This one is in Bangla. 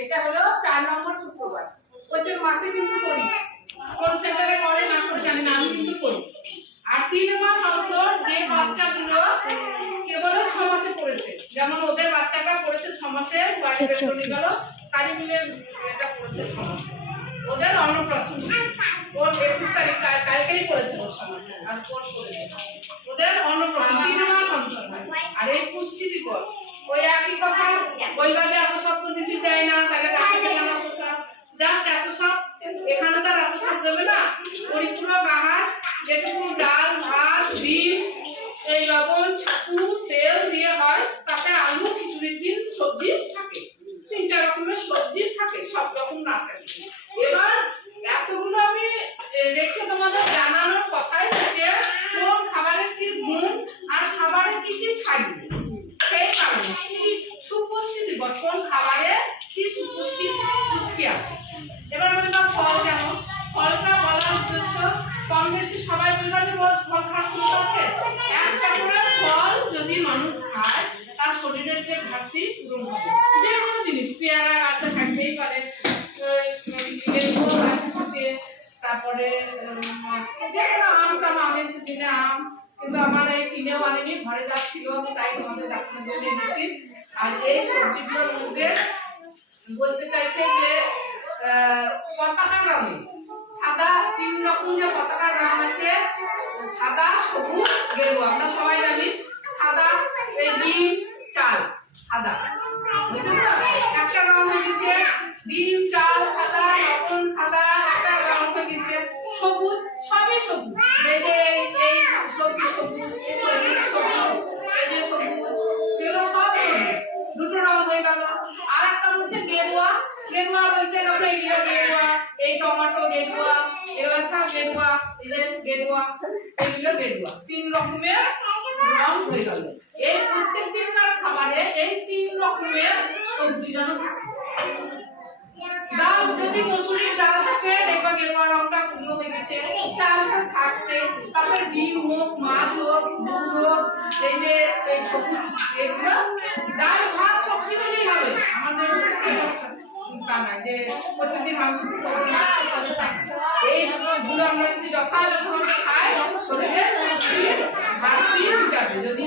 এটা হলো 4 নম্বর শুক্রবার। প্রত্যেক মাসে কিন্তু করি, কোন সেন্টারে করে না করে জানি না, আমি কিন্তু করি। আর 3 মাস অন্তর যে বাচ্চাগুলো কেবল 6 মাসে পড়েছে, যেমন ওদের বাচ্চাটা পড়েছে 6 মাসে, বাড়ি গেল কালী মিলের এটা পড়েছে 6 মাসে, ওদের অন্নপ্রাশন ওর 21 তারিখ কালকেই পড়েছে ওর সমাজে, আর কোন পড়েছে ওদের অন্নপ্রাশন 3 মাস অন্তর। আর এই পুষ্টি দিবস ওই একই কথা বলবা যে এত শব্দ দিতে দেয় না, তাহলে ডাকছে কেন সব, জাস্ট এত সব এখানে তার এত সব দেবে না, পরিপূরক আহার যেটুকু ডাল ভাত ডিম এই লবণ ছাতু তেল দিয়ে হয়, তাতে আলু খিচুড়ির দিন সবজি থাকে, 3-4 রকমের সবজি থাকে, সব রকম না থাকে। এবার এতগুলো আমি রেখে তোমাদের জানানোর কথাই হচ্ছে কোন খাবারের কি গুণ আর খাবারে কি কি থাকবে, সেই কারণে সুপুষ্টি দিবস, কোন খাবারে কি পুষ্টি আছে। এবার বললাম ফল কেন, ফলটা বলার উদ্দেশ্য কম বেশি সবাই বলবা যে ফল খাওয়া আছে, একটা করে ফল যদি মানুষ খায় তার শরীরের যে ঘাটতি পূরণ হবে। যে কোনো জিনিস পেয়ারা গাছে থাকতেই পারে, লেবু গাছে থাকে, তারপরে যে কোনো আমের সিজনে আম, কিন্তু আমার এই কিনেও আনিনি, ঘরে যা ছিল তাই তোমাদের দেখানোর জন্য এনেছি। আর এই সবজিগুলোর মধ্যে বলতে চাইছে যে পতাকা রঙে সাদা 3 রকম যে পতাকার রং আছে, সাদা সবুজ গেরুয়া, আমরা সবাই জানি সাদা এই ডিম চাল সাদা, বুঝছো তো, একটা রং হয়ে গেছে ডিম চাল সাদা, লবণ সাদা, একটা রং হয়ে গেছে সবুজ, সবই সবুজ, এই যে এই সবজি সবুজ, এই সবুজ সবুজ, এই যে সবুজ, এগুলো সব সবুজ, দুটো রং হয়ে গেল। আর একটা হচ্ছে গেরুয়া, গেরুয়া বলতে গেলে এইগুলো গেরুয়া, এই টমেটো গেরুয়া, এগুলো সব গেরুয়া, এই যে গেরুয়া, এইগুলো গেরুয়া, 3 রকমের রং হয়ে গেল। এই প্রত্যেক দিনকার খাবারে এই 3 রকমের সবজি যেন থাকে। ডাল যদি মসুরির ডাল থাকে দেখবা গেরুয়া রংটা পূর্ণ হয়ে গেছে, চালটা থাকছে, তারপরে ডিম হোক মাছ হোক দুধ হোক, এই যে এই সবুজ এগুলো ডাল ভাত সবজি হলেই হবে, আমাদের তা না যে প্রত্যেকদিন মাংস এইগুলো আমরা যদি যথাযথভাবে খাই শরীরে ঘাটতি মিটাবে, যদি